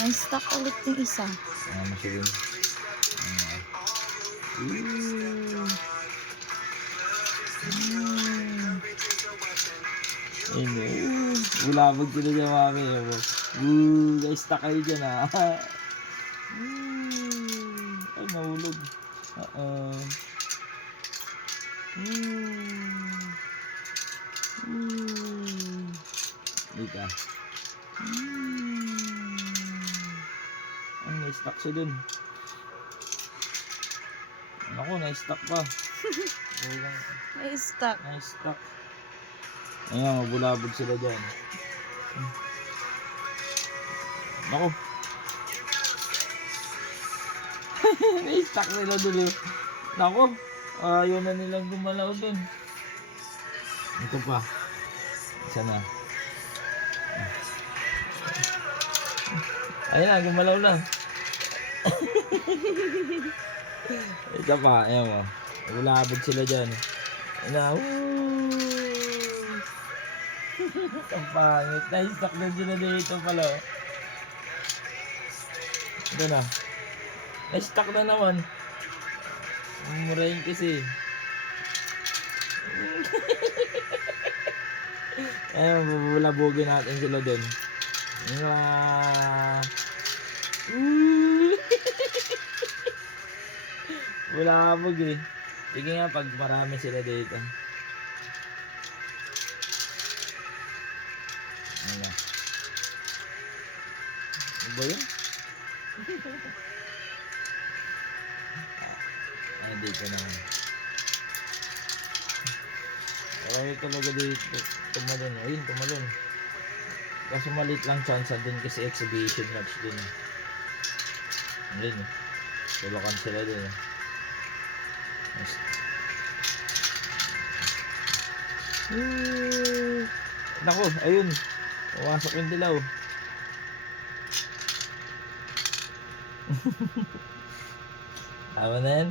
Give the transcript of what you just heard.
Na-stuck ulit yung isa. Masyadong. Ayun, bulabog sila dyan, mami. Guys, stuck kayo dyan, ha. Ay, nahulog. Dito. Ay, na-stuck siya dun. Ako, na-stuck pa. Na-stuck. Na-stuck. Ayan, mabulabog sila dyan. Ako. Na-stuck nila dun. Ako. Ayaw na nilang gumalaw dun. Ito pa. Isa na. Ayun na, gumalaw na. Ito pa, ayan mo. Bulabog sila dyan. Ayun na, ang pangit. Na-stuck na sila dito pala. Ito na. Na-stuck na naman. Murahin kasi. Ayun, bubulabugin natin sila dun. Bulabog eh. Sige nga pag marami sila dito. Ayan. Ano ba yun? Ay, dito naman. Marami talaga dito. Tumalon. Ayun, tumalon. Kaso maliit lang chance din kasi exhibition match din. Ayun eh. Tulakan sila din eh. Naku, ayun. Pumasok yung dilaw. Tama na yan.